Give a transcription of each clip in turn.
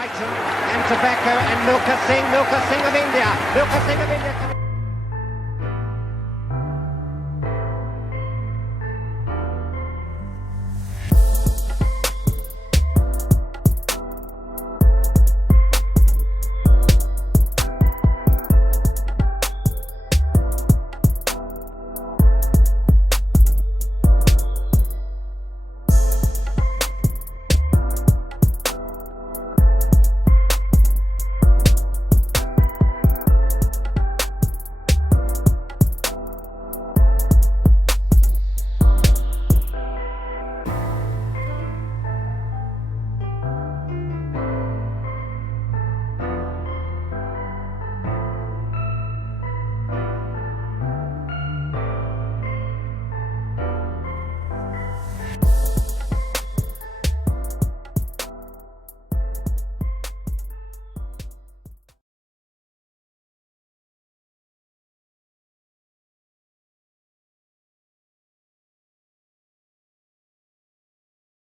Brighton and Tobacco and Milka Singh of India. Milka Singh of India coming.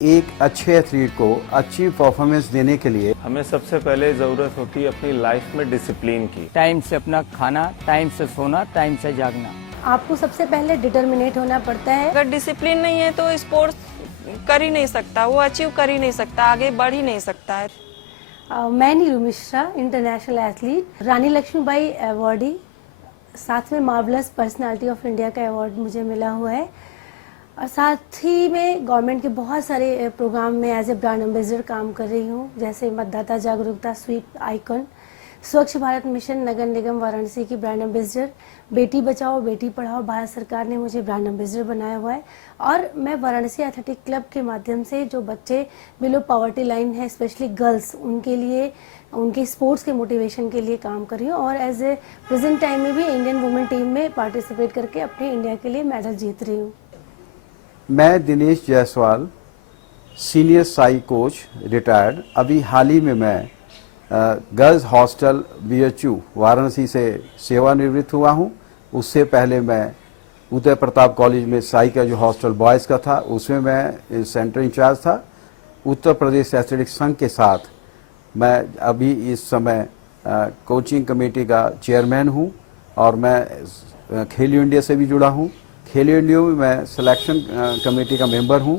एक अच्छे athlete को अच्छी performance देने के लिए हमें सबसे पहले ज़रूरत होती है अपनी लाइफ में डिसिप्लिन की। टाइम से अपना खाना, टाइम से सोना, टाइम से जागना। आपको सबसे पहले डिटर्मिनेट होना पड़ता है। अगर डिसिप्लिन नहीं है तो स्पोर्ट्स कर ही नहीं सकता, वो अचीव कर ही नहीं सकता, आगे बढ़ ही नहीं सकता है। मैं नीरू मिश्रा, इंटरनेशनल एथलीट, रानी लक्ष्मीबाई अवार्डी, साथ में मार्वलस पर्सनालिटी ऑफ इंडिया का अवार्ड मुझे मिला हुआ है। और साथ ही में गवर्नमेंट के बहुत सारे प्रोग्राम में एज ए ब्रांड एम्बेसडर काम कर रही हूँ, जैसे मतदाता जागरूकता स्वीप आइकन, स्वच्छ भारत मिशन नगर निगम वाराणसी की ब्रांड एम्बेसडर, बेटी बचाओ बेटी पढ़ाओ भारत सरकार ने मुझे ब्रांड एम्बेसडर बनाया हुआ है। और मैं वाराणसी एथलेटिक क्लब के माध्यम से जो बच्चे बिलो पॉवर्टी लाइन है, स्पेशली गर्ल्स, उनके लिए उनके स्पोर्ट्स के मोटिवेशन के लिए काम कर रही हूँ। और एज ए प्रेजेंट टाइम में भी इंडियन वुमेन टीम में पार्टिसिपेट करके अपने इंडिया के लिए मेडल जीत रही हूँ। मैं Dinesh Jaiswal, senior Sai coach, retired. अभी हाल ही में मैं गर्ल्स हॉस्टल BHU वाराणसी से सेवानिवृत्त हुआ हूँ। उससे पहले मैं उदय प्रताप कॉलेज में साई का जो हॉस्टल बॉयज़ का था उसमें मैं सेंटर इंचार्ज था। उत्तर प्रदेश एथलेटिक्स संघ के साथ मैं अभी इस समय कोचिंग कमेटी का चेयरमैन हूँ और मैं खेलो इंडिया से भी जुड़ा हूँ। खेलो इंडिया में मैं सिलेक्शन कमेटी का मेंबर हूं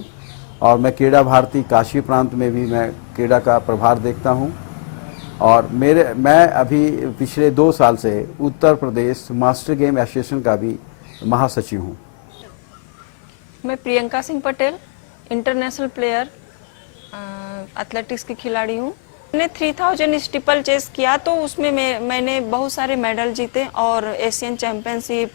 और मैं क्रीड़ा भारती काशी प्रांत में भी मैं क्रीड़ा का प्रभार देखता हूं। और मैं अभी पिछले 2 साल से Uttar Pradesh master game association का भी महासचिव हूं। मैं Priyanka Singh Patel, international player, athletics की खिलाड़ी हूँ। मैंने 3000 स्टीपल चेस किया तो उसमें मैंने बहुत सारे मेडल जीते और एशियन चैंपियनशिप,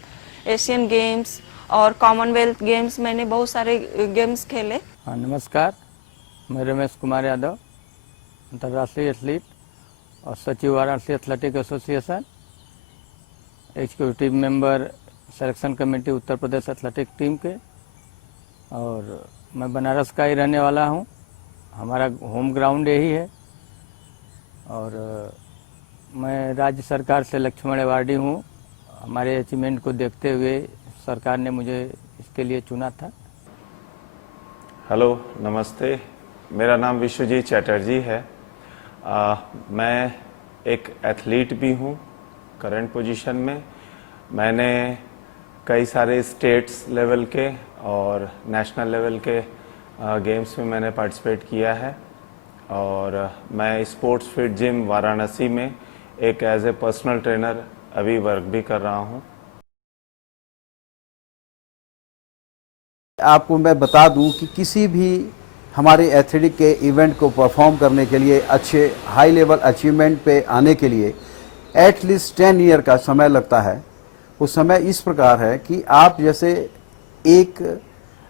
एशियन गेम्स और कॉमनवेल्थ गेम्स, मैंने बहुत सारे गेम्स खेले। नमस्कार, मैं रमेश कुमार यादव, अंतर्राष्ट्रीय एथलीट और सचिव Varanasi athletic association, executive member selection committee Uttar Pradesh athletic team के, और मैं बनारस का ही रहने वाला हूं। हमारा होम ग्राउंड यही है और मैं राज्य सरकार से लक्ष्मण अवार्डी हूं। हमारे अचीवमेंट को देखते हुए सरकार ने मुझे इसके लिए चुना था। हेलो, नमस्ते, मेरा नाम विश्वजीत चैटर्जी है। मैं एक एथलीट भी हूँ करंट पोजीशन में। मैंने कई सारे स्टेट्स लेवल के और नेशनल लेवल के गेम्स में मैंने पार्टिसिपेट किया है और मैं स्पोर्ट्स फिट जिम वाराणसी में एक एज ए पर्सनल ट्रेनर अभी वर्क भी कर रहा हूँ। आपको मैं बता दूं कि किसी भी हमारे एथलेटिक के इवेंट को परफॉर्म करने के लिए, अच्छे हाई लेवल अचीवमेंट पे आने के लिए एटलीस्ट 10 ईयर का समय लगता है। वो समय इस प्रकार है कि आप जैसे एक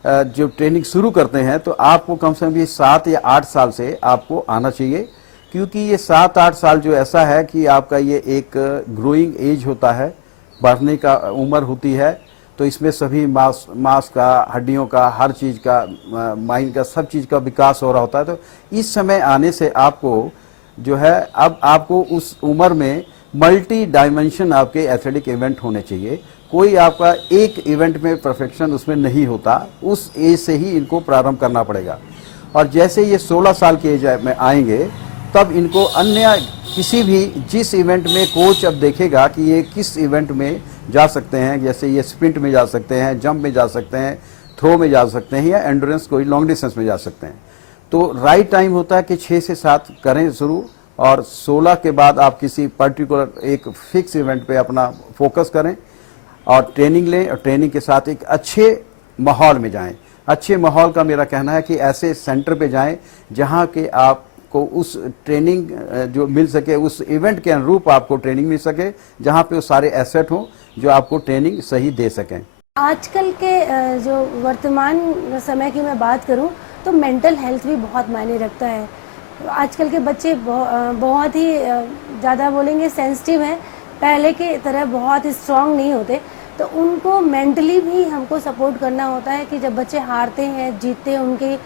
जो ट्रेनिंग शुरू करते हैं तो आपको कम से कम ये 7 या 8 साल से आपको आना चाहिए, क्योंकि ये 7-8 साल जो ऐसा है कि आपका ये एक ग्रोइंग एज होता है, बढ़ने का उम्र होती है। तो इसमें सभी मांस का, हड्डियों का, हर चीज़ का, माइंड का, सब चीज़ का विकास हो रहा होता है। तो इस समय आने से आपको जो है, अब आपको उस उम्र में मल्टी डायमेंशन आपके एथलेटिक इवेंट होने चाहिए। कोई आपका एक इवेंट में परफेक्शन उसमें नहीं होता, उस एज से ही इनको प्रारंभ करना पड़ेगा। और जैसे ये 16 साल के एज में आएंगे तब इनको अन्य किसी भी जिस इवेंट में कोच अब देखेगा कि ये किस इवेंट में जा सकते हैं, जैसे ये स्प्रिंट में जा सकते हैं, जंप में जा सकते हैं, थ्रो में जा सकते हैं या एंड्योरेंस कोई लॉन्ग डिस्टेंस में जा सकते हैं, तो राइट टाइम होता है कि 6 से 7 करें शुरू, और 16 के बाद आप किसी पर्टिकुलर एक फिक्स इवेंट पे अपना फोकस करें और ट्रेनिंग लें, और ट्रेनिंग के साथ एक अच्छे माहौल में जाएं। अच्छे माहौल का मेरा कहना है कि ऐसे सेंटर पे जाएं जहां के आपको उस ट्रेनिंग जो मिल सके, उस इवेंट के अनुरूप आपको ट्रेनिंग मिल सके, जहां पे वो सारे एसेट हों जो आपको ट्रेनिंग सही दे सकें। आजकल के जो वर्तमान समय की मैं बात करूं तो मेंटल हेल्थ भी बहुत मायने रखता है। आजकल के बच्चे बहुत ही ज़्यादा बोलेंगे सेंसिटिव हैं, पहले के तरह बहुत स्ट्रांग नहीं होते, तो उनको मेंटली भी हमको सपोर्ट करना होता है कि जब बच्चे हारते हैं, जीतते हैं, उनके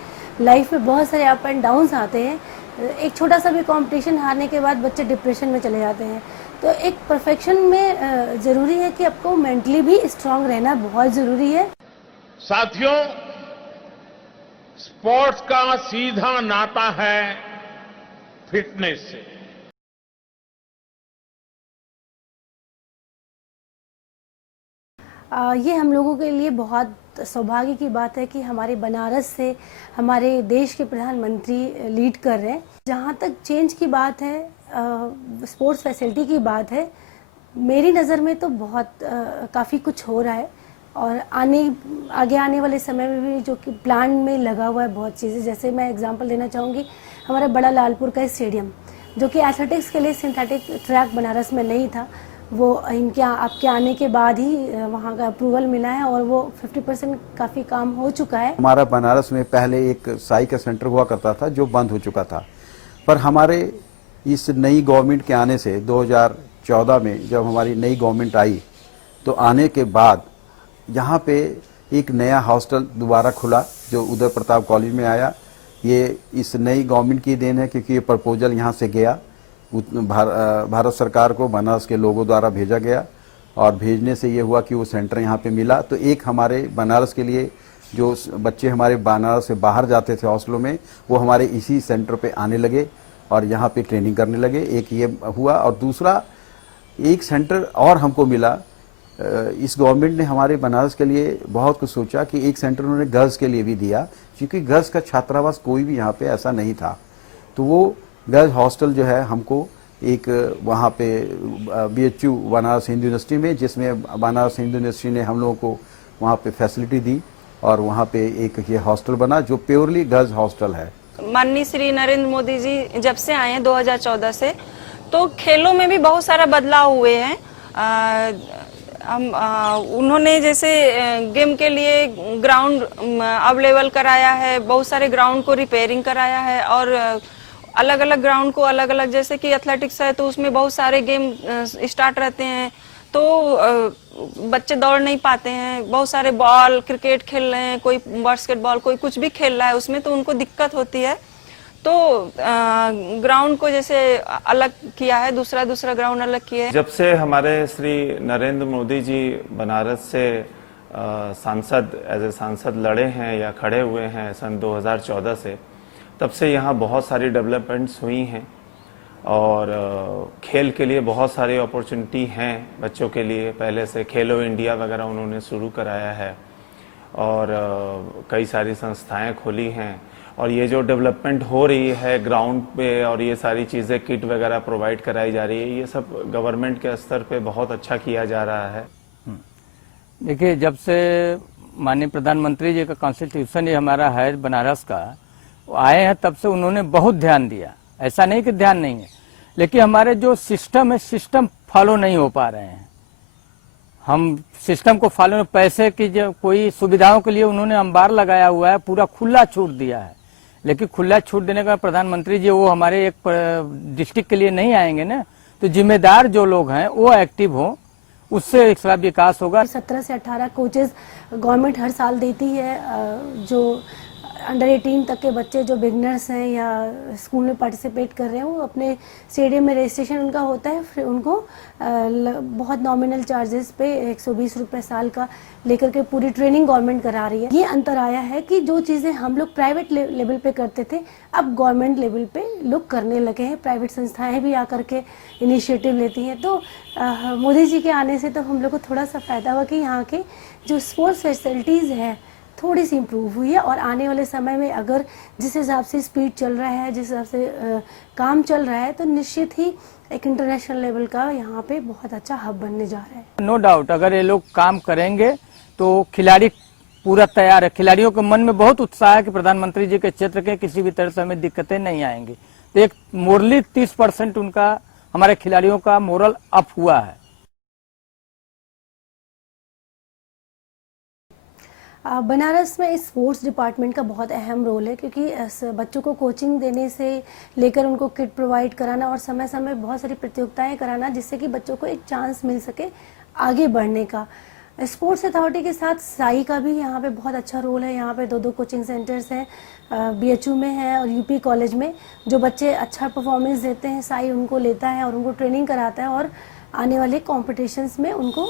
लाइफ में बहुत सारे अप एंड डाउन्स आते हैं। एक छोटा सा भी कंपटीशन हारने के बाद बच्चे डिप्रेशन में चले जाते हैं। तो एक परफेक्शन में ज़रूरी है कि आपको मेंटली भी स्ट्रांग रहना बहुत ज़रूरी है। साथियों, स्पोर्ट्स का सीधा नाता है फिटनेस से। ये हम लोगों के लिए बहुत सौभाग्य की बात है कि हमारे बनारस से हमारे देश के प्रधानमंत्री लीड कर रहे हैं। जहाँ तक चेंज की बात है, स्पोर्ट्स फैसिलिटी की बात है, मेरी नज़र में तो बहुत काफ़ी कुछ हो रहा है, और आगे आने वाले समय में भी जो कि प्लान में लगा हुआ है बहुत चीज़ें। जैसे मैं एग्जांपल देना चाहूँगी, हमारा बड़ा लालपुर का स्टेडियम जो कि एथलेटिक्स के लिए सिंथेटिक ट्रैक बनारस में नहीं था, वो इनके आपके आने के बाद ही वहाँ का अप्रूवल मिला है और वो 50% काफ़ी काम हो चुका है। हमारा बनारस में पहले एक साई का सेंटर हुआ करता था जो बंद हो चुका था, पर हमारे इस नई गवर्नमेंट के आने से 2014 में जब हमारी नई गवर्नमेंट आई, तो आने के बाद यहाँ पे एक नया हॉस्टल दोबारा खुला जो उदय प्रताप कॉलेज में आया। ये इस नई गवर्नमेंट की देन है, क्योंकि ये प्रपोजल यहाँ से गया भारत सरकार को, बनारस के लोगों द्वारा भेजा गया, और भेजने से ये हुआ कि वो सेंटर यहाँ पे मिला। तो एक हमारे बनारस के लिए जो बच्चे हमारे बनारस से बाहर जाते थे हॉस्टलों में, वो हमारे इसी सेंटर पे आने लगे और यहाँ पे ट्रेनिंग करने लगे। एक ये हुआ, और दूसरा एक सेंटर और हमको मिला। इस गवर्नमेंट ने हमारे बनारस के लिए बहुत कुछ सोचा कि एक सेंटर उन्होंने गर्ल्स के लिए भी दिया, क्योंकि गर्ल्स का छात्रावास कोई भी यहाँ पे ऐसा नहीं था। तो वो गर्ल्स हॉस्टल जो है हमको एक वहाँ पे BHU बनारस हिंदू यूनिवर्सिटी में, जिसमें बनारस हिंदू यूनिवर्सिटी ने हम लोगों को वहाँ पे फैसिलिटी दी, और वहाँ पे एक ये हॉस्टल बना जो प्योरली गर्ल्स हॉस्टल है। माननीय श्री नरेंद्र मोदी जी जब से आए हैं 2014 से, तो खेलों में भी बहुत सारा बदलाव हुए हैं। उन्होंने जैसे गेम के लिए ग्राउंड अवेलेबल कराया है, बहुत सारे ग्राउंड को रिपेयरिंग कराया है, और अलग अलग ग्राउंड को अलग अलग, जैसे कि एथलेटिक्स है तो उसमें बहुत सारे गेम स्टार्ट रहते हैं, तो बच्चे दौड़ नहीं पाते हैं, बहुत सारे बॉल क्रिकेट खेल रहे हैं, कोई बास्केटबॉल, कोई कुछ भी खेल रहा है उसमें, तो उनको दिक्कत होती है। तो ग्राउंड को जैसे अलग किया है, दूसरा ग्राउंड अलग किया है। जब से हमारे श्री नरेंद्र मोदी जी बनारस से सांसद लड़े हैं या खड़े हुए हैं सन 2014 से, तब से यहाँ बहुत सारी डेवलपमेंट्स हुई हैं, और खेल के लिए बहुत सारी अपॉर्चुनिटी हैं बच्चों के लिए। पहले से खेलो इंडिया वगैरह उन्होंने शुरू कराया है, और कई सारी संस्थाएं खोली हैं, और ये जो डेवलपमेंट हो रही है ग्राउंड पे, और ये सारी चीज़ें किट वगैरह प्रोवाइड कराई जा रही है, ये सब गवर्नमेंट के स्तर पे बहुत अच्छा किया जा रहा है। देखिए, जब से माननीय प्रधानमंत्री जी का कॉन्स्टिट्यूशन ये हमारा है बनारस का, आए हैं तब से उन्होंने बहुत ध्यान दिया। ऐसा नहीं कि ध्यान नहीं है, लेकिन हमारे जो सिस्टम है, सिस्टम फॉलो नहीं हो पा रहे हैं। हम सिस्टम को फॉलो, पैसे की जो कोई सुविधाओं के लिए उन्होंने अंबार लगाया हुआ है, पूरा खुला छूट दिया है, लेकिन खुला छूट देने का प्रधानमंत्री जी वो हमारे एक डिस्ट्रिक्ट के लिए नहीं आएंगे ना, तो जिम्मेदार जो लोग हैं वो एक्टिव हो, उससे इसका विकास होगा। 17 से 18 कोचेस गवर्नमेंट हर साल देती है, जो अंडर 18 तक के बच्चे जो बिगनर्स हैं या स्कूल में पार्टिसिपेट कर रहे हैं, वो अपने स्टेडियम में रजिस्ट्रेशन उनका होता है, फिर उनको बहुत नॉमिनल चार्जेस पे 120 रुपये साल का लेकर के पूरी ट्रेनिंग गवर्नमेंट करा रही है। ये अंतर आया है कि जो चीज़ें हम लोग प्राइवेट लेवल पे करते थे, अब गवर्नमेंट लेवल पे लोग करने लगे हैं। प्राइवेट संस्थाएं भी आकर के इनिशिएटिव लेती हैं। तो मोदी जी के आने से तो हम लोग को थोड़ा सा फ़ायदा हुआ कि यहाँ के जो स्पोर्ट्स फैसिलिटीज़ है थोड़ी सी इम्प्रूव हुई है। और आने वाले समय में अगर जिस हिसाब से स्पीड चल रहा है, जिस हिसाब से काम चल रहा है, तो निश्चित ही एक इंटरनेशनल लेवल का यहाँ पे बहुत अच्छा हब बनने जा रहा है। नो डाउट अगर ये लोग काम करेंगे तो खिलाड़ी पूरा तैयार है। खिलाड़ियों के मन में बहुत उत्साह है कि प्रधानमंत्री जी के क्षेत्र के किसी भी तरह से हमें दिक्कतें नहीं आएंगी। तो एक मोरली 30% उनका हमारे खिलाड़ियों का मोरल अप हुआ है। बनारस में इस स्पोर्ट्स डिपार्टमेंट का बहुत अहम रोल है, क्योंकि बच्चों को कोचिंग देने से लेकर उनको किट प्रोवाइड कराना और समय समय बहुत सारी प्रतियोगिताएं कराना, जिससे कि बच्चों को एक चांस मिल सके आगे बढ़ने का। स्पोर्ट्स अथॉरिटी के साथ साई का भी यहाँ पे बहुत अच्छा रोल है। यहाँ पे 2 कोचिंग सेंटर्स हैं, BHU में है और UP कॉलेज में। जो बच्चे अच्छा परफॉर्मेंस देते हैं, साई उनको लेता है और उनको ट्रेनिंग कराता है और आने वाले कॉम्पिटिशन्स में उनको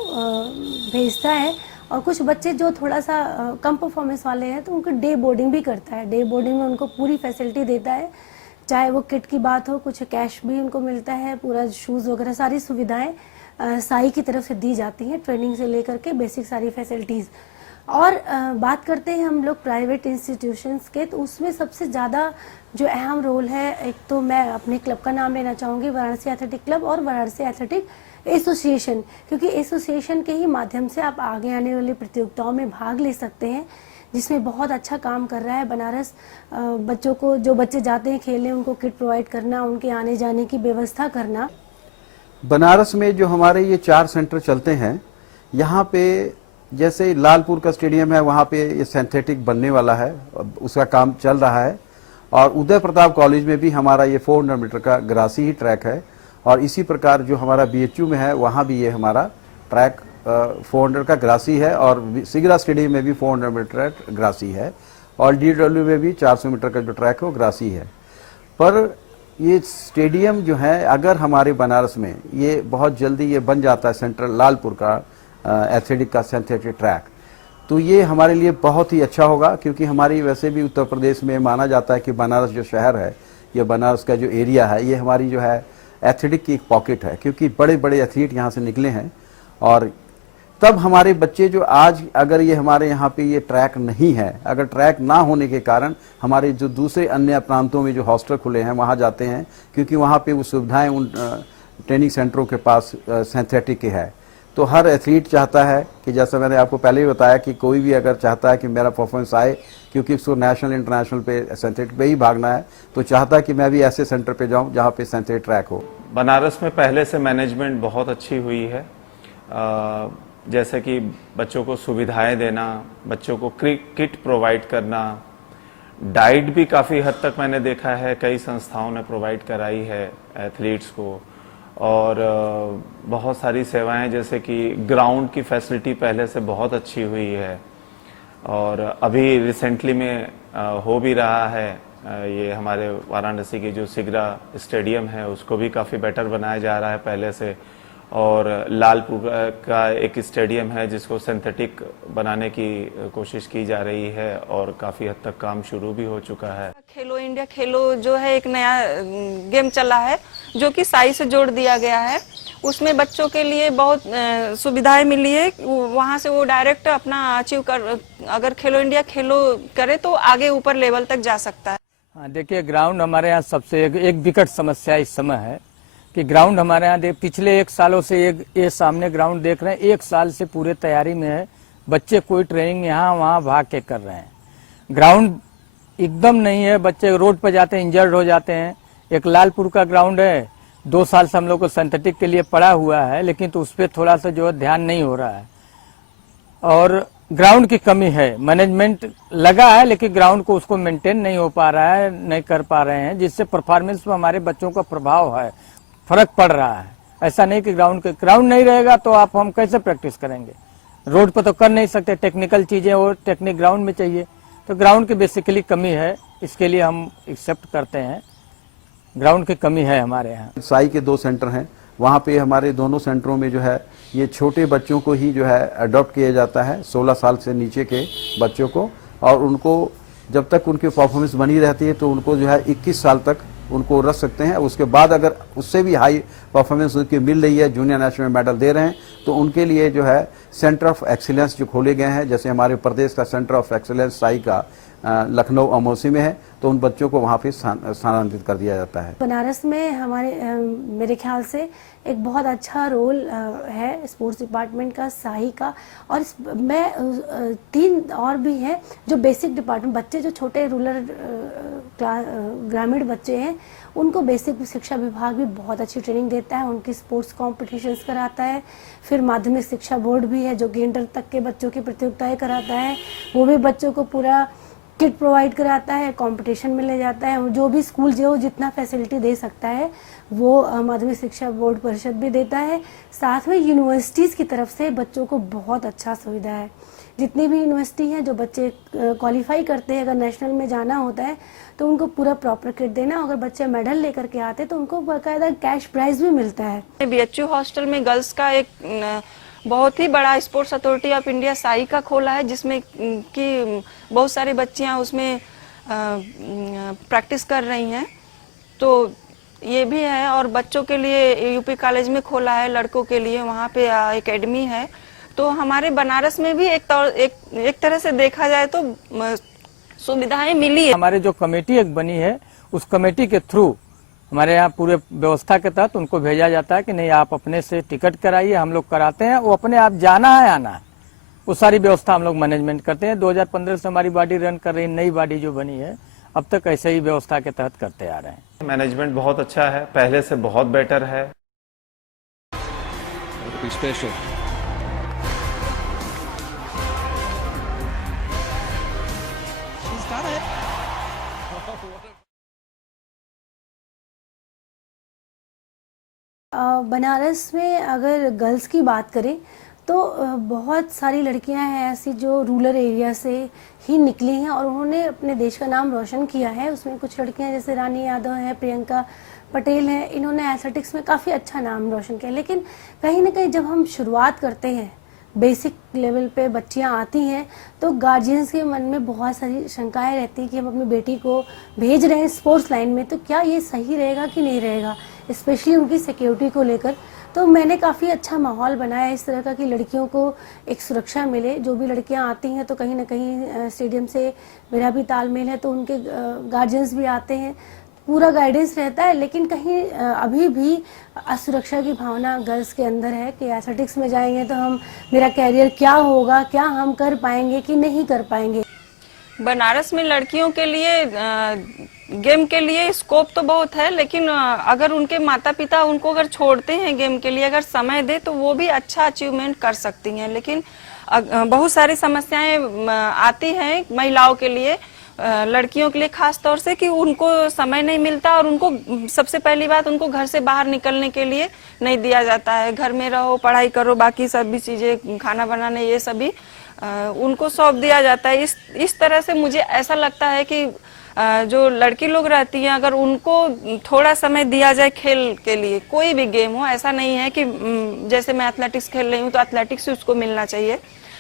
भेजता है। और कुछ बच्चे जो थोड़ा सा कम परफॉर्मेंस वाले हैं, तो उनको डे बोर्डिंग भी करता है। डे बोर्डिंग में उनको पूरी फैसिलिटी देता है, चाहे वो किट की बात हो, कुछ कैश भी उनको मिलता है, पूरा शूज़ वगैरह सारी सुविधाएं साई की तरफ से दी जाती हैं, ट्रेनिंग से लेकर के बेसिक सारी फैसिलिटीज़। और बात करते हैं हम लोग प्राइवेट इंस्टीट्यूशंस के, तो उसमें सबसे ज़्यादा जो अहम रोल है, एक तो मैं अपने क्लब का नाम लेना चाहूँगी, वाराणसी एथलेटिक क्लब और वाराणसी एथलेटिक एसोसिएशन, क्योंकि एसोसिएशन के ही माध्यम से आप आगे आने वाली प्रतियोगिताओं में भाग ले सकते हैं, जिसमें बहुत अच्छा काम कर रहा है बनारस। बच्चों को, जो बच्चे जाते हैं खेलने, उनको किट प्रोवाइड करना, उनके आने जाने की व्यवस्था करना। बनारस में जो हमारे ये 4 सेंटर चलते हैं, यहाँ पे जैसे लालपुर का स्टेडियम है, वहाँ पे ये सिंथेटिक बनने वाला है, उसका काम चल रहा है। और उदय प्रताप कॉलेज में भी हमारा ये 400 मीटर का ग्रासी ही ट्रैक है। और इसी प्रकार जो हमारा BHU में है, वहाँ भी ये हमारा ट्रैक 400 का ग्रासी है। और सिगरा स्टेडियम में भी 400 मीटर ग्रासी है। और DW में भी 400 मीटर का जो ट्रैक है वो ग्रासी है। पर ये स्टेडियम जो है, अगर हमारे बनारस में ये बहुत जल्दी ये बन जाता है, सेंट्रल लालपुर का एथलेटिक का सिंथेटिक ट्रैक, तो ये हमारे लिए बहुत ही अच्छा होगा। क्योंकि हमारी वैसे भी उत्तर प्रदेश में माना जाता है कि बनारस जो शहर है, ये बनारस का जो एरिया है, ये हमारी जो है एथलेटिक की एक पॉकेट है, क्योंकि बड़े बड़े एथलीट यहाँ से निकले हैं। और तब हमारे बच्चे जो आज, अगर ये हमारे यहाँ पे ये ट्रैक नहीं है, अगर ट्रैक ना होने के कारण हमारे जो दूसरे अन्य प्रांतों में जो हॉस्टल खुले हैं वहाँ जाते हैं, क्योंकि वहाँ पे वो सुविधाएं उन ट्रेनिंग सेंटरों के पास सिंथेटिक के है। तो हर एथलीट चाहता है कि, जैसा मैंने आपको पहले ही बताया, कि कोई भी अगर चाहता है कि मेरा परफॉर्मेंस आए, क्योंकि उसको नेशनल इंटरनेशनल पे सिंथेटिक पे ही भागना है, तो चाहता है कि मैं भी ऐसे सेंटर पे जाऊं जहां पे सिंथेटिक ट्रैक हो। बनारस में पहले से मैनेजमेंट बहुत अच्छी हुई है। जैसे कि बच्चों को सुविधाएं देना, बच्चों को किट प्रोवाइड करना, डाइट भी काफ़ी हद तक मैंने देखा है कई संस्थाओं ने प्रोवाइड कराई है एथलीट्स को। और बहुत सारी सेवाएं, जैसे कि ग्राउंड की फैसिलिटी पहले से बहुत अच्छी हुई है। और अभी रिसेंटली में हो भी रहा है, ये हमारे वाराणसी की जो सिगरा स्टेडियम है, उसको भी काफ़ी बेटर बनाया जा रहा है पहले से। और लालपुर का एक स्टेडियम है जिसको सिंथेटिक बनाने की कोशिश की जा रही है और काफ़ी हद तक काम शुरू भी हो चुका है। खेलो इंडिया खेलो जो है एक नया गेम चला है, जो कि साई से जोड़ दिया गया है। उसमें बच्चों के लिए बहुत सुविधाएं मिली है। वहां से वो डायरेक्ट अपना अचीव कर, अगर खेलो इंडिया खेलो करे तो आगे ऊपर लेवल तक जा सकता है। हाँ, देखिए ग्राउंड हमारे यहाँ सबसे एक विकट समस्या इस समय है कि ग्राउंड हमारे यहाँ पिछले 1 सालों से ये सामने ग्राउंड देख रहे हैं, 1 साल से पूरे तैयारी में है। बच्चे कोई ट्रेनिंग यहाँ वहाँ भाग के कर रहे हैं। ग्राउंड एकदम नहीं है, बच्चे रोड पर जाते हैं, इंजर्ड हो जाते हैं। एक लालपुर का ग्राउंड है, 2 साल से हम लोग को सिंथेटिक के लिए पड़ा हुआ है, लेकिन तो उस पर थोड़ा सा जो है ध्यान नहीं हो रहा है। और ग्राउंड की कमी है, मैनेजमेंट लगा है लेकिन ग्राउंड को उसको मेंटेन नहीं हो पा रहा है, नहीं कर पा रहे हैं, जिससे परफॉर्मेंस में हमारे बच्चों का प्रभाव है, फर्क पड़ रहा है। ऐसा नहीं कि ग्राउंड नहीं रहेगा तो हम कैसे प्रैक्टिस करेंगे, रोड पर तो कर नहीं सकते। टेक्निकल चीजें और टेक्निक ग्राउंड में चाहिए, तो ग्राउंड की बेसिकली कमी है, इसके लिए हम एक्सेप्ट करते हैं, ग्राउंड की कमी है हमारे यहाँ। साई के 2 सेंटर हैं, वहाँ पे हमारे दोनों सेंटरों में जो है ये छोटे बच्चों को ही जो है अडॉप्ट किया जाता है, 16 साल से नीचे के बच्चों को, और उनको जब तक उनकी परफॉर्मेंस बनी रहती है तो उनको जो है 21 साल तक उनको रख सकते हैं। उसके बाद अगर उससे भी हाई परफॉर्मेंस उनकी मिल रही है, जूनियर नेशनल मेडल दे रहे हैं, तो उनके लिए जो है सेंटर ऑफ एक्सीलेंस जो खोले गए हैं, जैसे हमारे प्रदेश का सेंटर ऑफ एक्सीलेंस साई का लखनऊ अमौसी में है, तो उन बच्चों को वहाँ पे स्थानांतरित कर दिया जाता है। बनारस में हमारे मेरे ख्याल से एक बहुत अच्छा रोल है स्पोर्ट्स डिपार्टमेंट का, साई का, और मैं 3 और भी हैं जो बेसिक डिपार्टमेंट, बच्चे जो छोटे रूरल ग्रामीण बच्चे हैं उनको बेसिक शिक्षा विभाग भी बहुत अच्छी ट्रेनिंग देता है, उनकी स्पोर्ट्स कॉम्पिटिशन्स कराता है। फिर माध्यमिक शिक्षा बोर्ड भी है जो इंटर तक के बच्चों की प्रतियोगिताएं कराता है, वो भी बच्चों को पूरा किट प्रोवाइड कराता है, कंपटीशन में ले जाता है। जो भी स्कूल जो जितना फैसिलिटी दे सकता है वो माध्यमिक शिक्षा बोर्ड परिषद भी देता है। साथ में यूनिवर्सिटीज़ की तरफ से बच्चों को बहुत अच्छा सुविधा है। जितनी भी यूनिवर्सिटी हैं जो बच्चे क्वालिफाई करते हैं, अगर नेशनल में जाना होता है तो उनको पूरा प्रॉपर किट देना, अगर बच्चे मेडल लेकर के आते तो उनको बाकायदा कैश प्राइज भी मिलता है। बीएचयू हॉस्टल में गर्ल्स का एक बहुत ही बड़ा sports authority of India Sai का खोला है, जिसमें कि बहुत सारी बच्चियां उसमें प्रैक्टिस कर रही हैं, तो ये भी है। और बच्चों के लिए यूपी कॉलेज में खोला है, लड़कों के लिए वहाँ पे एकेडमी है। तो हमारे बनारस में भी एक तरह से देखा जाए तो सुविधाएं मिली है। हमारे जो कमेटी एक बनी है, उस कमेटी के थ्रू हमारे यहाँ पूरे व्यवस्था के तहत उनको भेजा जाता है कि नहीं आप अपने से टिकट कराइए, हम लोग कराते हैं, वो अपने आप जाना है आना है, वो सारी व्यवस्था हम लोग मैनेजमेंट करते हैं। 2015 से हमारी बॉडी रन कर रही है, नई बॉडी जो बनी है, अब तक ऐसे ही व्यवस्था के तहत करते आ रहे हैं। मैनेजमेंट बहुत अच्छा है, पहले से बहुत बेटर है। बनारस में अगर गर्ल्स की बात करें तो बहुत सारी लड़कियां हैं ऐसी जो रूरल एरिया से ही निकली हैं और उन्होंने अपने देश का नाम रोशन किया है। उसमें कुछ लड़कियां जैसे रानी यादव है, प्रियंका पटेल है, इन्होंने एथलेटिक्स में काफ़ी अच्छा नाम रोशन किया। लेकिन कहीं ना कहीं जब हम शुरुआत करते हैं, बेसिक लेवल पे बच्चियां आती हैं, तो गार्जियंस के मन में बहुत सारी शंकाएं रहती हैं कि हम अपनी बेटी को भेज रहे हैं स्पोर्ट्स लाइन में, तो क्या ये सही रहेगा कि नहीं रहेगा, स्पेशली उनकी सिक्योरिटी को लेकर। तो मैंने काफ़ी अच्छा माहौल बनाया इस तरह का कि लड़कियों को एक सुरक्षा मिले। जो भी लड़कियां आती हैं तो कहीं ना कहीं स्टेडियम से मेरा भी तालमेल है, तो उनके गार्जियंस भी आते हैं, पूरा गाइडेंस रहता है। लेकिन कहीं अभी भी असुरक्षा की भावना गर्ल्स के अंदर है कि एथलेटिक्स में जाएंगे तो हम मेरा कैरियर क्या होगा, क्या हम कर पाएंगे कि नहीं कर पाएंगे। बनारस में लड़कियों के लिए गेम के लिए स्कोप तो बहुत है, लेकिन अगर उनके माता पिता उनको अगर छोड़ते हैं गेम के लिए, अगर समय दे, तो वो भी अच्छा अचीवमेंट कर सकती हैं। लेकिन बहुत सारी समस्याएं आती हैं महिलाओं के लिए, लड़कियों के लिए खास तौर से, कि उनको समय नहीं मिलता और उनको सबसे पहली बात उनको घर से बाहर निकलने के लिए नहीं दिया जाता है। घर में रहो, पढ़ाई करो, बाकी सभी चीजें, खाना बनाने, ये सभी उनको सौंप दिया जाता है। इस तरह से मुझे ऐसा लगता है कि जो लड़की लोग रहती हैं, अगर उनको थोड़ा समय दिया जाए खेल के लिए, कोई भी गेम हो, ऐसा नहीं है कि जैसे मैं एथलेटिक्स खेल रही हूँ तो एथलेटिक्स से उसको मिलना चाहिए,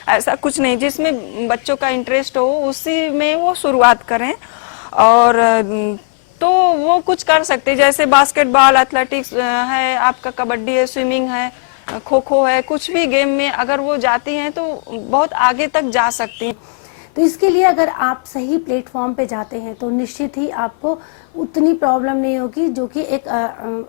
ऐसा कुछ नहीं। जिसमें बच्चों का इंटरेस्ट हो उसी में वो शुरुआत करें, और तो वो कुछ कर सकते हैं। जैसे बास्केटबॉल, एथलेटिक्स है, आपका कबड्डी है, स्विमिंग है, खो खो है, कुछ भी गेम में अगर वो जाती हैं तो बहुत आगे तक जा सकती हैं। तो इसके लिए अगर आप सही प्लेटफॉर्म पे जाते हैं तो निश्चित ही आपको उतनी प्रॉब्लम नहीं होगी जो कि एक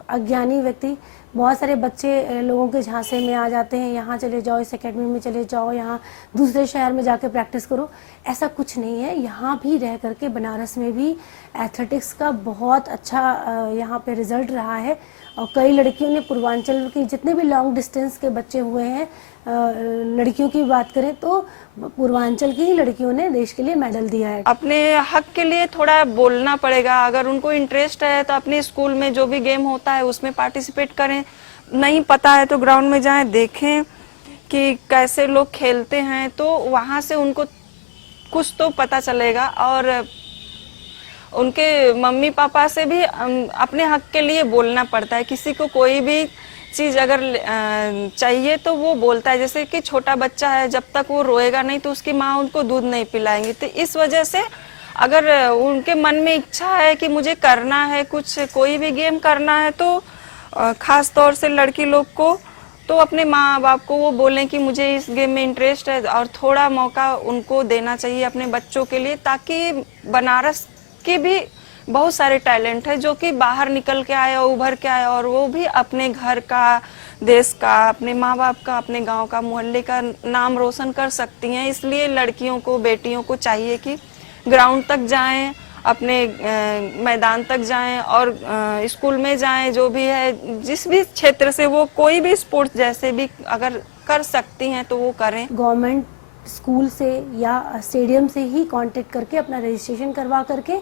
अज्ञानी व्यक्ति, बहुत सारे बच्चे लोगों के झांसे में आ जाते हैं, यहाँ चले जाओ, इस एकेडमी में चले जाओ, यहाँ दूसरे शहर में जाके प्रैक्टिस करो, ऐसा कुछ नहीं है। यहाँ भी रह करके बनारस में भी एथलेटिक्स का बहुत अच्छा यहाँ पे रिजल्ट रहा है, और कई लड़कियों ने पूर्वांचल की जितने भी लॉन्ग डिस्टेंस के बच्चे हुए हैं, लड़कियों की बात करें तो पूर्वांचल की ही लड़कियों ने देश के लिए मेडल दिया है। अपने हक के लिए थोड़ा बोलना पड़ेगा। अगर उनको इंटरेस्ट है तो अपने स्कूल में जो भी गेम होता है उसमें पार्टिसिपेट करें, नहीं पता है तो ग्राउंड में जाएं, देखें कि कैसे लोग खेलते हैं, तो वहां से उनको कुछ तो पता चलेगा। और उनके मम्मी पापा से भी अपने हक के लिए बोलना पड़ता है। किसी को कोई भी चीज़ अगर चाहिए तो वो बोलता है। जैसे कि छोटा बच्चा है, जब तक वो रोएगा नहीं तो उसकी माँ उनको दूध नहीं पिलाएंगी। तो इस वजह से अगर उनके मन में इच्छा है कि मुझे करना है कुछ, कोई भी गेम करना है, तो खास तौर से लड़की लोग को तो अपने माँ बाप को वो बोलें कि मुझे इस गेम में इंटरेस्ट है, और थोड़ा मौका उनको देना चाहिए अपने बच्चों के लिए, ताकि बनारस के भी बहुत सारे टैलेंट है जो कि बाहर निकल के आए और उभर के आए, और वो भी अपने घर का, देश का, अपने माँ बाप का, अपने गांव का, मोहल्ले का नाम रोशन कर सकती हैं। इसलिए लड़कियों को, बेटियों को चाहिए कि ग्राउंड तक जाएं, अपने मैदान तक जाएं और स्कूल में जाएं, जो भी है, जिस भी क्षेत्र से वो कोई भी स्पोर्ट्स जैसे भी अगर कर सकती हैं तो वो करें। गवर्नमेंट स्कूल से या स्टेडियम से ही कांटेक्ट करके अपना रजिस्ट्रेशन करवा करके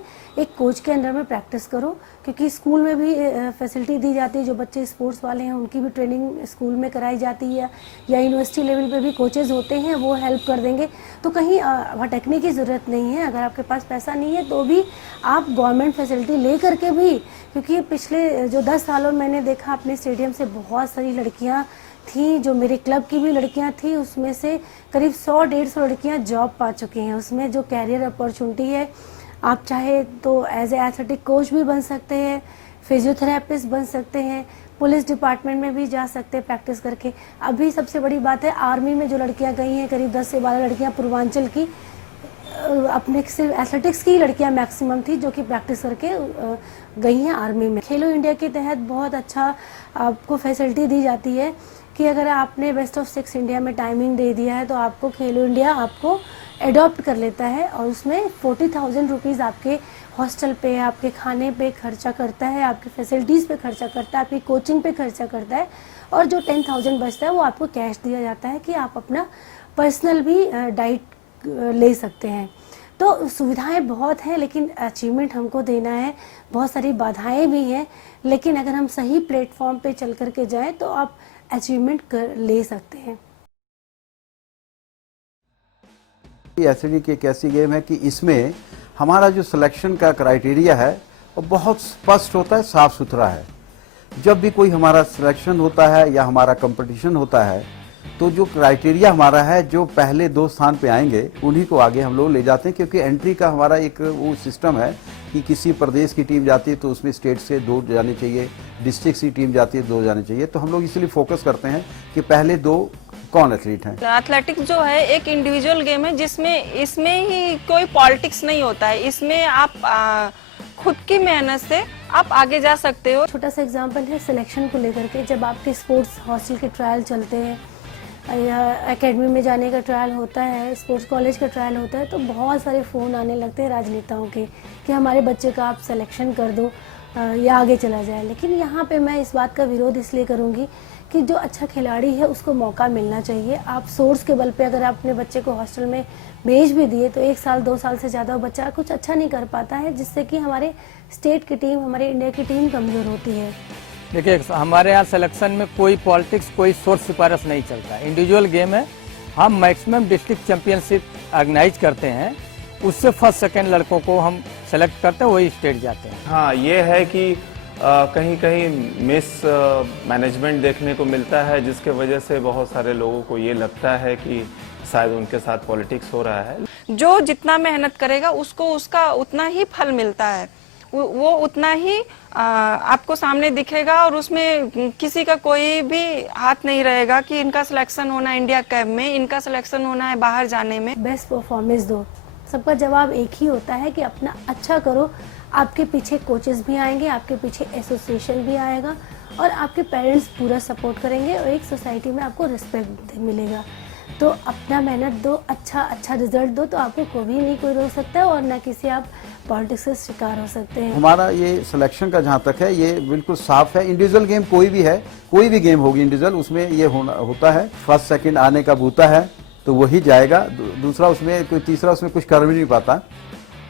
एक कोच के अंडर में प्रैक्टिस करो, क्योंकि स्कूल में भी फैसिलिटी दी जाती है। जो बच्चे स्पोर्ट्स वाले हैं उनकी भी ट्रेनिंग स्कूल में कराई जाती है, या यूनिवर्सिटी लेवल पे भी कोचेज होते हैं, वो हेल्प कर देंगे। तो कहीं भटकने की ज़रूरत नहीं है। अगर आपके पास पैसा नहीं है तो भी आप गवर्नमेंट फैसिलिटी ले करके भी, क्योंकि पिछले जो 10 सालों में मैंने देखा अपने स्टेडियम से बहुत सारी लड़कियाँ थी, जो मेरे क्लब की भी लड़कियां थी, उसमें से करीब 100-150 लड़कियां जॉब पा चुकी हैं। उसमें जो कैरियर अपॉर्चुनिटी है, आप चाहे तो एज ए एथलेटिक कोच भी बन सकते हैं, फिजियोथेरेपिस्ट बन सकते हैं, पुलिस डिपार्टमेंट में भी जा सकते हैं प्रैक्टिस करके। अभी सबसे बड़ी बात है, आर्मी में जो लड़कियां गई हैं, करीब 10 से 12 लड़कियां पूर्वांचल की, अपने सिर्फ एथलेटिक्स की लड़कियां मैक्सिमम थी जो कि प्रैक्टिस करके गई हैं आर्मी में। खेलो इंडिया के तहत बहुत अच्छा आपको फैसिलिटी दी जाती है कि अगर आपने बेस्ट ऑफ 6 इंडिया में टाइमिंग दे दिया है तो आपको खेलो इंडिया आपको एडॉप्ट कर लेता है, और उसमें 40,000 रुपीज़ आपके हॉस्टल पे, आपके खाने पे खर्चा करता है, आपकी फैसिलिटीज़ पे खर्चा करता है, आपकी कोचिंग पे खर्चा करता है, और जो 10,000 बचता है वो आपको कैश दिया जाता है कि आप अपना पर्सनल भी डाइट ले सकते हैं। तो सुविधाएं बहुत हैं, लेकिन अचीवमेंट हमको देना है। बहुत सारी बाधाएं भी हैं, लेकिन अगर हम सही प्लेटफॉर्म पे चल करके जाएं तो आप अचीवमेंट कर ले सकते हैं। एथलेटिक्स एक ऐसी गेम है कि इसमें हमारा जो सिलेक्शन का क्राइटेरिया है वो बहुत स्पष्ट होता है, साफ सुथरा है। जब भी कोई हमारा सिलेक्शन होता है या हमारा कंपटीशन होता है तो जो क्राइटेरिया हमारा है, जो पहले 2 स्थान पे आएंगे उन्हीं को आगे हम लोग ले जाते हैं, क्योंकि एंट्री का हमारा एक वो सिस्टम है कि किसी प्रदेश की टीम जाती है तो उसमें स्टेट से 2 जाने चाहिए, डिस्ट्रिक्ट की टीम जाती है 2 जाने चाहिए। तो हम लोग इसलिए फोकस करते हैं कि पहले 2 कौन एथलीट हैं। एथलेटिक्स जो है एक इंडिविजुअल गेम है, जिसमें इसमें ही कोई पॉलिटिक्स नहीं होता है। इसमें आप खुद की मेहनत से आप आगे जा सकते हो। छोटा सा एग्जांपल है सिलेक्शन को लेकर के, जब आपके स्पोर्ट्स हॉस्टल के ट्रायल चलते हैं या एकेडमी में जाने का ट्रायल होता है, स्पोर्ट्स कॉलेज का ट्रायल होता है, तो बहुत सारे फ़ोन आने लगते हैं राजनेताओं के कि हमारे बच्चे का आप सिलेक्शन कर दो या आगे चला जाए। लेकिन यहाँ पे मैं इस बात का विरोध इसलिए करूँगी कि जो अच्छा खिलाड़ी है उसको मौका मिलना चाहिए। आप सोर्स के बल पे अगर आप अपने बच्चे को हॉस्टल में भेज भी दिए तो 1 साल 2 साल से ज़्यादा बच्चा कुछ अच्छा नहीं कर पाता है, जिससे कि हमारे स्टेट की टीम, हमारे इंडिया की टीम कमज़ोर होती है। देखिए, हमारे यहाँ सिलेक्शन में कोई पॉलिटिक्स, कोई सोर्स सिफारिश नहीं चलता। इंडिविजुअल गेम है। हम मैक्सिमम डिस्ट्रिक्ट चैंपियनशिप ऑर्गेनाइज करते हैं, उससे फर्स्ट सेकंड लड़कों को हम सेलेक्ट करते हैं, वही स्टेट जाते हैं। हाँ, ये है कि कहीं कहीं मिस मैनेजमेंट देखने को मिलता है, जिसके वजह से बहुत सारे लोगों को ये लगता है कि शायद उनके साथ पॉलिटिक्स हो रहा है। जो जितना मेहनत करेगा उसको उसका उतना ही फल मिलता है, वो उतना ही आपको सामने दिखेगा, और उसमें किसी का कोई भी हाथ नहीं रहेगा कि इनका सिलेक्शन होना है इंडिया कैप में, इनका सिलेक्शन होना है बाहर जाने में। बेस्ट परफॉर्मेंस दो। सबका जवाब एक ही होता है कि अपना अच्छा करो। आपके पीछे कोचेस भी आएंगे, आपके पीछे एसोसिएशन भी आएगा, और आपके पेरेंट्स पूरा सपोर्ट करेंगे, और एक सोसाइटी में आपको रिस्पेक्ट मिलेगा। तो अपना मेहनत दो, अच्छा रिजल्ट दो, तो आपको कभी नहीं कोई रोक सकता है, और ना किसी आप पॉलिटिक्स से शिकार हो सकते हैं। हमारा ये सिलेक्शन का जहाँ तक है ये बिल्कुल साफ है। इंडिविजुअल गेम कोई भी है, कोई भी गेम होगी इंडिविजुअल, उसमें ये होता है फर्स्ट सेकंड आने का बूता है तो वही जाएगा, दूसरा उसमें कोई तीसरा उसमें कुछ कर भी नहीं पाता।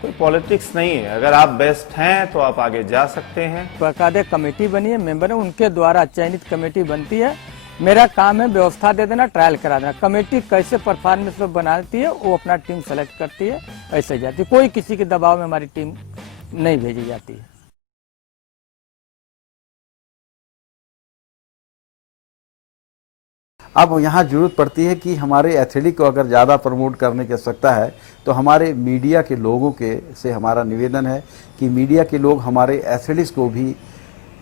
कोई पॉलिटिक्स नहीं है। अगर आप बेस्ट हैं तो आप आगे जा सकते हैं। बाकायदा कमेटी बनी है, मेंबर है, उनके द्वारा चयनित कमेटी बनती है, मेरा काम है व्यवस्था दे देना, ट्रायल करा देना। कमेटी कैसे परफॉर्मेंस में बनाती है वो अपना टीम सेलेक्ट करती है, ऐसे जाती है। कोई किसी के दबाव में हमारी टीम नहीं भेजी जाती है। अब यहाँ जरूरत पड़ती है कि हमारे एथलीट को अगर ज़्यादा प्रमोट करने की आवश्यकता है तो हमारे मीडिया के लोगों के से हमारा निवेदन है कि मीडिया के लोग हमारे एथलीट्स को भी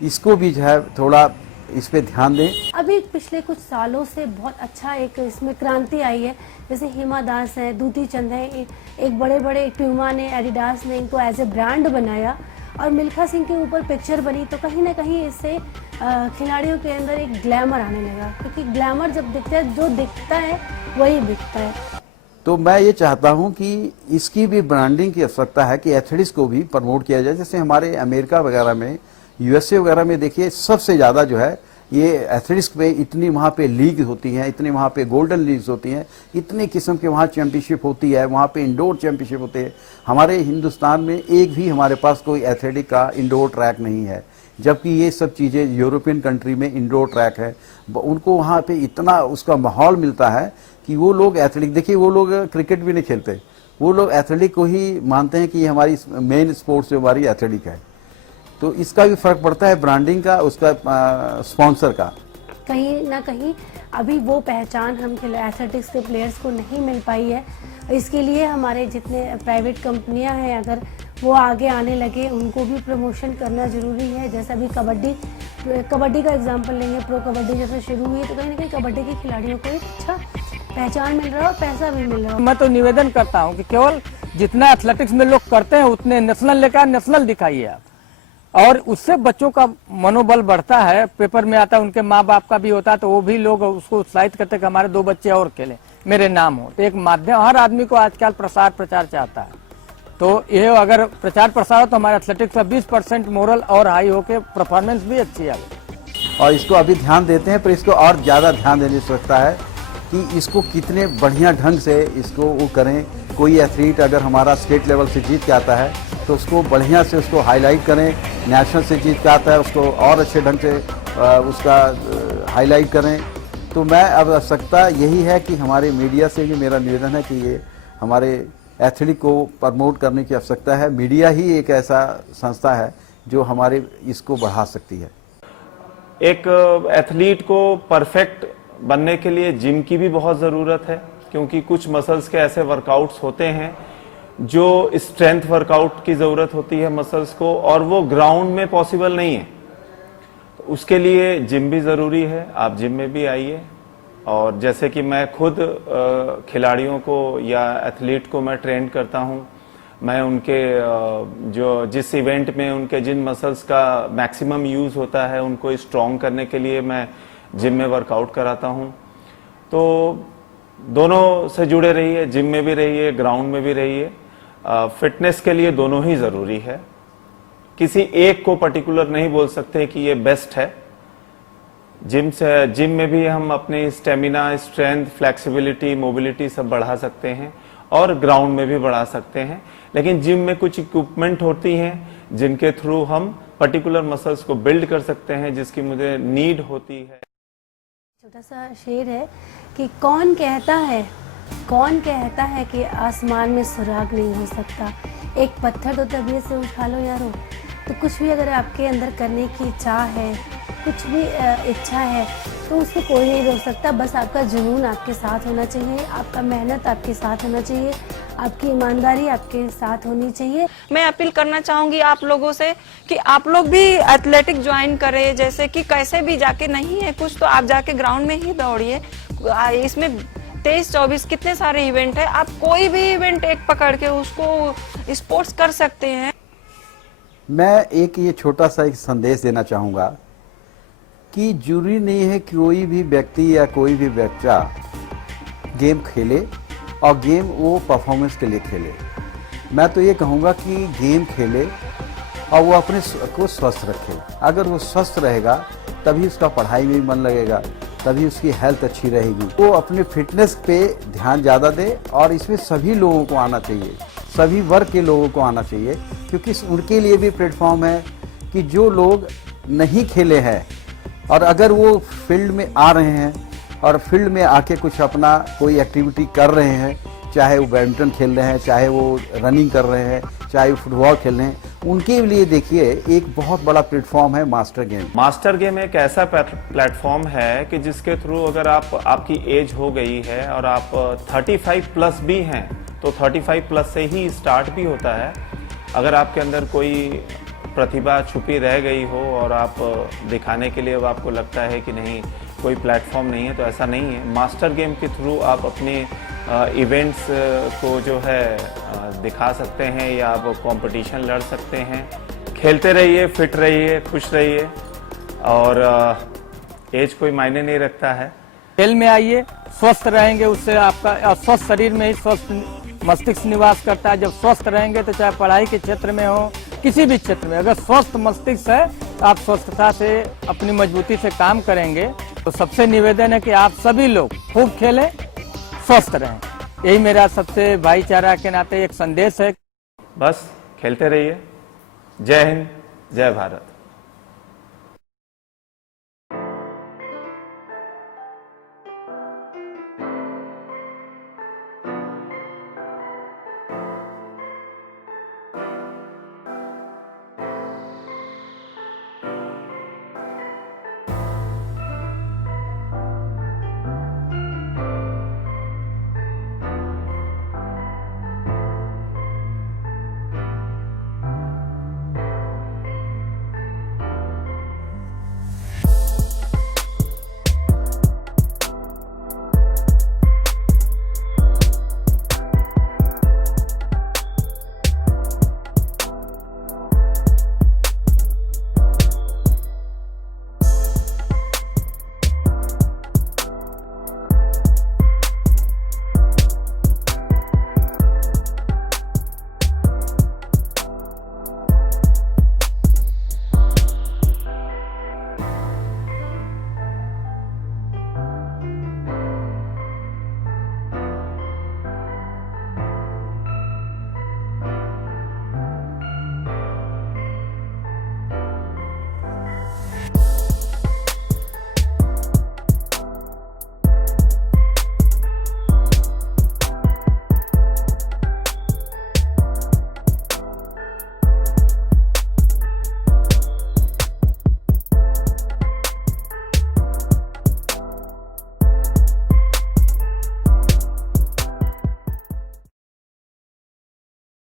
इसको भी जो है थोड़ा इस पे ध्यान दें। अभी पिछले कुछ सालों से बहुत अच्छा एक इसमें क्रांति आई है। जैसे हिमा दास है, दूती चंद है, एक बड़े बड़े प्यूमा ने, एडिडास ने इनको एज ए ब्रांड बनाया और मिल्खा सिंह के ऊपर पिक्चर बनी, तो कहीं ना कहीं इससे खिलाड़ियों के अंदर एक ग्लैमर आने लगा, क्योंकि ग्लैमर जब दिखता है, जो दिखता है वही बिकता है। तो मैं ये चाहता हूं कि इसकी भी ब्रांडिंग की आवश्यकता है कि एथलीट्स को भी प्रमोट किया जाए। जैसे हमारे अमेरिका वगैरह में, यूएसए वगैरह में देखिए सबसे ज़्यादा जो है ये एथलीट्स पे इतनी वहाँ पे लीग होती हैं, इतनी वहाँ पे गोल्डन लीग्स होती हैं, इतने किस्म के वहाँ चैंपियनशिप होती है, वहाँ पे इंडोर चैंपियनशिप होते हैं। हमारे हिंदुस्तान में एक भी हमारे पास कोई एथलेटिक का इंडोर ट्रैक नहीं है, जबकि ये सब चीज़ें यूरोपियन कंट्री में इंडोर ट्रैक है। उनको वहाँ पे इतना उसका माहौल मिलता है कि वो लोग एथलेटिक, देखिए वो लोग क्रिकेट भी नहीं खेलते, वो लोग एथलेटिक को ही मानते हैं कि ये हमारी मेन स्पोर्ट्स जो हमारी एथलेटिक है। तो इसका भी फर्क पड़ता है ब्रांडिंग का, उसका स्पॉन्सर का। कहीं ना कहीं अभी वो पहचान हम एथलेटिक्स के प्लेयर्स को नहीं मिल पाई है। इसके लिए हमारे जितने प्राइवेट कंपनियां हैं, अगर वो आगे आने लगे, उनको भी प्रमोशन करना जरूरी है। जैसे अभी कबड्डी का एग्जांपल लेंगे, प्रो कबड्डी जैसे शुरू हुई है, तो कहीं ना कहीं कबड्डी के खिलाड़ियों को एक अच्छा पहचान मिल रहा है और पैसा भी मिल रहा है। मैं तो निवेदन करता हूँ कि केवल जितना एथलेटिक्स में लोग करते हैं उतने नेशनल लेकर नेशनल दिखाइए आप, और उससे बच्चों का मनोबल बढ़ता है। पेपर में आता है, उनके माँ बाप का भी होता है, तो वो भी लोग उसको उत्साहित करते हैं कि हमारे 2 बच्चे और खेलें, मेरे नाम हो। तो एक माध्यम, हर आदमी को आजकल प्रसार प्रचार चाहता है, तो ये अगर प्रचार प्रसार हो तो हमारे एथलेटिक्स का 20% मोरल और हाई होके परफॉर्मेंस भी अच्छी है। और इसको अभी ध्यान देते हैं, पर इसको और ज़्यादा ध्यान देने की आवश्यकता है कि इसको कितने बढ़िया ढंग से इसको वो करें। कोई एथलीट अगर हमारा स्टेट लेवल से जीत के आता है तो उसको बढ़िया से उसको हाईलाइट करें, नेशनल से जीत के आता है उसको और अच्छे ढंग से उसका हाईलाइट करें। तो मैं अब आवश्यकता यही है कि हमारे मीडिया से भी मेरा निवेदन है कि ये हमारे एथलीट को प्रमोट करने की आवश्यकता है। मीडिया ही एक ऐसा संस्था है जो हमारे इसको बढ़ा सकती है। एक एथलीट को परफेक्ट बनने के लिए जिम की भी बहुत ज़रूरत है, क्योंकि कुछ मसल्स के ऐसे वर्कआउट्स होते हैं जो स्ट्रेंथ वर्कआउट की ज़रूरत होती है मसल्स को, और वो ग्राउंड में पॉसिबल नहीं है। तो उसके लिए जिम भी ज़रूरी है। आप जिम में भी आइए, और जैसे कि मैं खुद खिलाड़ियों को या एथलीट को मैं ट्रेन करता हूं, मैं उनके जो जिस इवेंट में उनके जिन मसल्स का मैक्सिमम यूज़ होता है उनको स्ट्रॉन्ग करने के लिए मैं जिम में वर्कआउट कराता हूं। तो दोनों से जुड़े रहिए, जिम में भी रहिए, ग्राउंड में भी रहिए। फिटनेस के लिए दोनों ही ज़रूरी है, किसी एक को पर्टिकुलर नहीं बोल सकते कि ये बेस्ट है। जिम में भी हम अपनी स्टेमिना, स्ट्रेंथ, फ्लेक्सिबिलिटी, मोबिलिटी सब बढ़ा सकते हैं, और ग्राउंड में भी बढ़ा सकते हैं। लेकिन जिम में कुछ इक्विपमेंट होती हैं जिनके थ्रू हम पर्टिकुलर मसल्स को बिल्ड कर सकते हैं, जिसकी मुझे नीड होती है। छोटा सा शेर है कि कौन कहता है कि आसमान में सुराग नहीं हो सकता। एक पत्थर तो तबीयत से उठा लो यारो। तो कुछ भी अगर आपके अंदर करने की चाह है, कुछ भी इच्छा है, तो उसको कोई नहीं रोक सकता। बस आपका जुनून आपके साथ होना चाहिए, आपका मेहनत आपके साथ होना चाहिए, आपकी ईमानदारी आपके साथ होनी चाहिए। मैं अपील करना चाहूंगी आप लोगों से कि आप लोग भी एथलेटिक ज्वाइन करें। जैसे कि कैसे भी जाके नहीं है कुछ, तो आप जाके ग्राउंड में ही दौड़िए। इसमें 23-24 कितने सारे इवेंट है, आप कोई भी इवेंट एक पकड़ के उसको स्पोर्ट्स कर सकते हैं। मैं एक ये छोटा सा एक संदेश देना चाहूँगा कि जरूरी नहीं है कोई भी व्यक्ति या कोई भी बच्चा गेम खेले और गेम वो परफॉर्मेंस के लिए खेले। मैं तो ये कहूँगा कि गेम खेले और वो अपने को स्वस्थ रखे। अगर वो स्वस्थ रहेगा तभी उसका पढ़ाई में भी मन लगेगा, तभी उसकी हेल्थ अच्छी रहेगी। वो अपने फिटनेस पे ध्यान ज़्यादा दे, और इसमें सभी लोगों को आना चाहिए, सभी वर्ग के लोगों को आना चाहिए, क्योंकि उनके लिए भी प्लेटफॉर्म है कि जो लोग नहीं खेले हैं और अगर वो फील्ड में आ रहे हैं और फील्ड में आके कुछ अपना कोई एक्टिविटी कर रहे हैं, चाहे वो बैडमिंटन खेल रहे हैं, चाहे वो रनिंग कर रहे हैं, चाहे वो फुटबॉल खेल रहे हैं, उनके लिए देखिए एक बहुत बड़ा प्लेटफॉर्म है मास्टर गेम। मास्टर गेम एक ऐसा प्लेटफॉर्म है कि जिसके थ्रू अगर आपकी एज हो गई है और आप 35 प्लस भी हैं तो 35 प्लस से ही स्टार्ट भी होता है। अगर आपके अंदर कोई प्रतिभा छुपी रह गई हो और आप दिखाने के लिए अब आपको लगता है कि नहीं कोई प्लेटफॉर्म नहीं है, तो ऐसा नहीं है। मास्टर गेम के थ्रू आप अपने इवेंट्स को जो है दिखा सकते हैं या आप कंपटीशन लड़ सकते हैं। खेलते रहिए, फिट रहिए, खुश रहिए और एज कोई मायने नहीं रखता है। खेल में आइए, स्वस्थ रहेंगे, उससे आपका स्वस्थ शरीर में ही स्वस्थ मस्तिष्क निवास करता है। जब स्वस्थ रहेंगे तो चाहे पढ़ाई के क्षेत्र में हो, किसी भी क्षेत्र में, अगर स्वस्थ मस्तिष्क है तो आप स्वस्थता से अपनी मजबूती से काम करेंगे। तो सबसे निवेदन है कि आप सभी लोग खूब खेलें, स्वस्थ रहें। यही मेरा सबसे भाईचारा के नाते एक संदेश है। बस खेलते रहिए। जय हिंद, जय भारत।